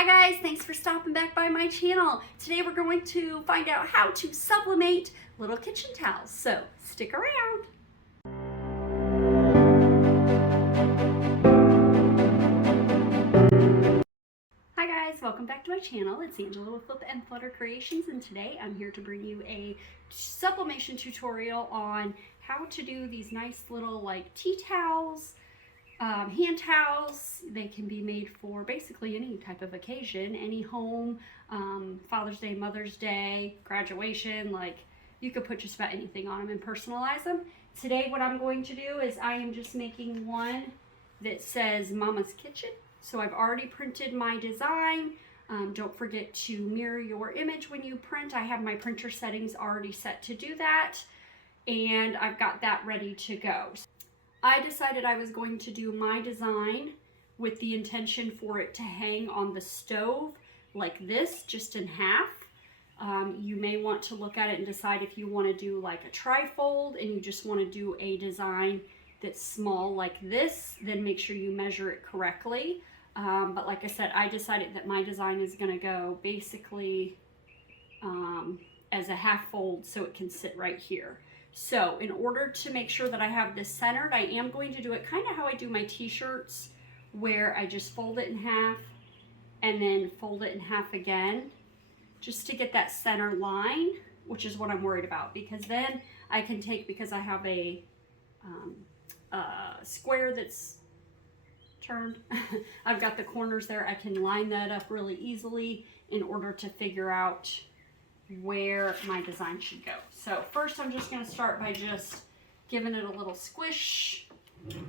Hi guys, thanks for stopping back by my channel. Today we're going to find out how to sublimate little kitchen towels, so stick around. Hi guys, welcome back to my channel. It's Angela with Flip and Flutter Creations, and today I'm here to bring you a sublimation tutorial on how to do these nice little like tea towels, hand towels. They can be made for basically any type of occasion, any home, Father's Day, Mother's Day, graduation, like you could put just about anything on them and personalize them. Today what I'm going to do is I am just making one that says Mama's Kitchen. So I've already printed my design. Don't forget to mirror your image when you print. I have my printer settings already set to do that, and I've got that ready to go. I decided I was going to do my design with the intention for it to hang on the stove like this, just in half. You may want to look at it and decide if you want to do like a tri-fold and you just want to do a design that's small like this, then make sure you measure it correctly. But like I said, I decided that my design is going to go basically as a half fold so it can sit right here. So in order to make sure that I have this centered, I am going to do it kind of how I do my t-shirts, where I just fold it in half and then fold it in half again, just to get that center line, which is what I'm worried about, because then I can take, because I have a square that's turned, I've got the corners there, I can line that up really easily in order to figure out where my design should go. So first I'm just going to start by just giving it a little squish,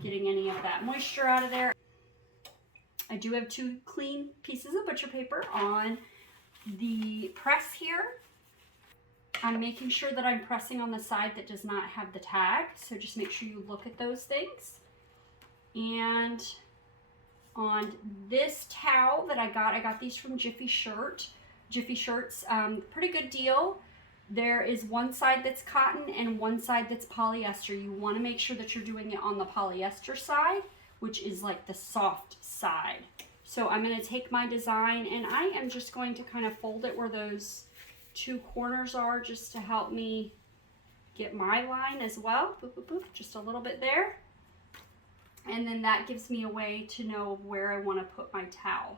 getting any of that moisture out of there. I do have 2 clean pieces of butcher paper on the press here. I'm making sure that I'm pressing on the side that does not have the tag, so just make sure you look at those things. And on this towel that I got these from Jiffy Shirts, pretty good deal. There is one side that's cotton and one side that's polyester. You want to make sure that you're doing it on the polyester side, which is like the soft side. So I'm going to take my design and I am just going to kind of fold it where those 2 corners are, just to help me get my line as well. Boop, boop, boop, just a little bit there. And then that gives me a way to know where I want to put my towel,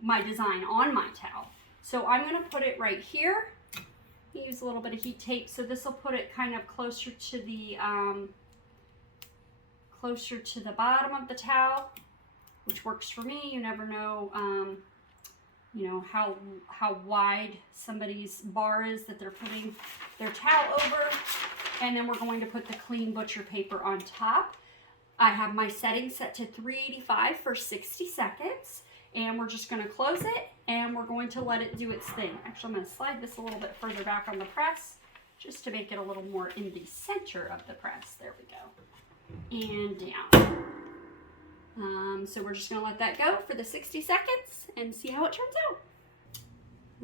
my design on my towel. So I'm going to put it right here. Use a little bit of heat tape, so this will put it kind of closer to the bottom of the towel, which works for me. You never know, you know, how wide somebody's bar is that they're putting their towel over. And then we're going to put the clean butcher paper on top. I have my setting set to 385 for 60 seconds. And we're just going to close it and we're going to let it do its thing. Actually, I'm going to slide this a little bit further back on the press just to make it a little more in the center of the press. There we go. And down. So we're just going to let that go for the 60 seconds and see how it turns out.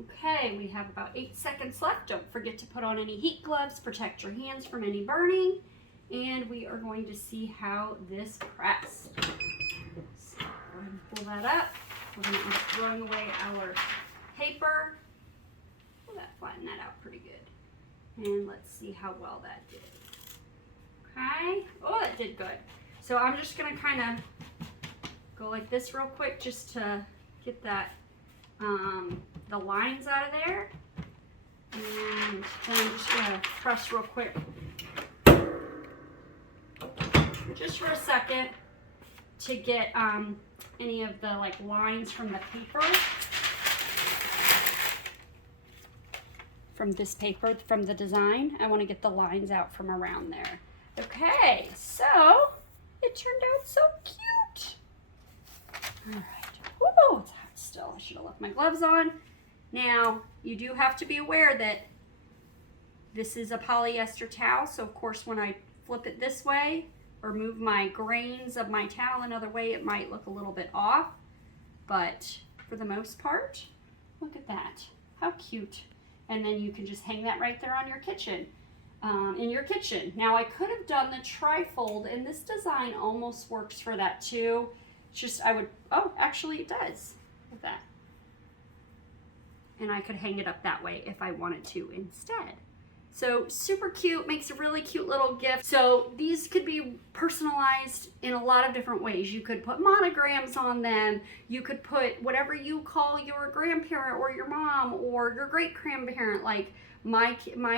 Okay, we have about 8 seconds left. Don't forget to put on any heat gloves, protect your hands from any burning, and we are going to see how this pressed. So go ahead and pull that up. We're going to end up throwing away our paper. Well, that flattened that out pretty good. And let's see how well that did. Okay. Oh, that did good. So I'm just going to kind of go like this real quick just to get that, the lines out of there. And then I'm just going to press real quick. Just for a second to get, any of the like lines from the paper, from this paper, from the design. I want to get the lines out from around there. Okay, so it turned out so cute. All right. Whoa, it's hot still. I should have left my gloves on. Now, you do have to be aware that this is a polyester towel, so of course when I flip it this way, or move my grains of my towel another way, it might look a little bit off, but for the most part, look at that, how cute. And then you can just hang that right there on your kitchen, in your kitchen. Now I could have done the tri-fold, and this design almost works for that too. Just I would, oh, actually it does, look at that. and I could hang it up that way if I wanted to instead. So super cute, makes a really cute little gift. So these could be personalized in a lot of different ways. You could put monograms on them. You could put whatever you call your grandparent or your mom or your great grandparent. Like my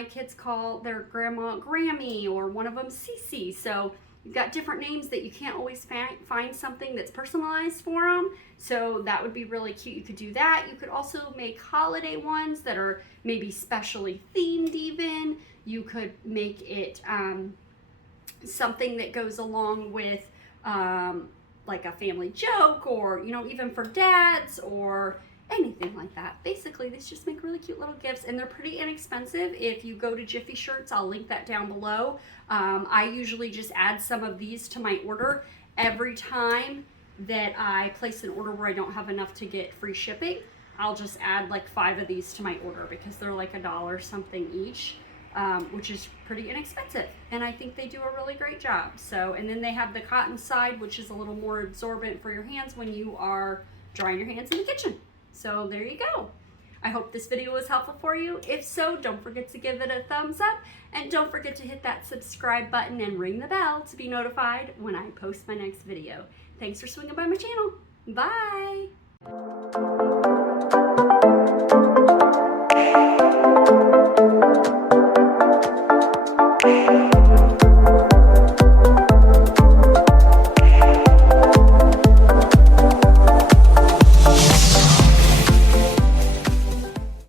kids call their grandma Grammy, or one of them Cece. So you've got different names that you can't always find something that's personalized for them. So that would be really cute. You could do that. You could also make holiday ones that are maybe specially themed even. You could make it something that goes along with like a family joke, or, you know, even for dads or anything like that. Basically, these just make really cute little gifts, and they're pretty inexpensive. If you go to Jiffy Shirts, I'll link that down below. I usually just add some of these to my order every time that I place an order where I don't have enough to get free shipping. I'll just add like 5 of these to my order because they're like $1 something each, which is pretty inexpensive, and I think they do a really great job. So, and then they have the cotton side, which is a little more absorbent for your hands when you are drying your hands in the kitchen. So there you go. I hope this video was helpful for you. If so, don't forget to give it a thumbs up, and don't forget to hit that subscribe button and ring the bell to be notified when I post my next video. Thanks for swinging by my channel. Bye.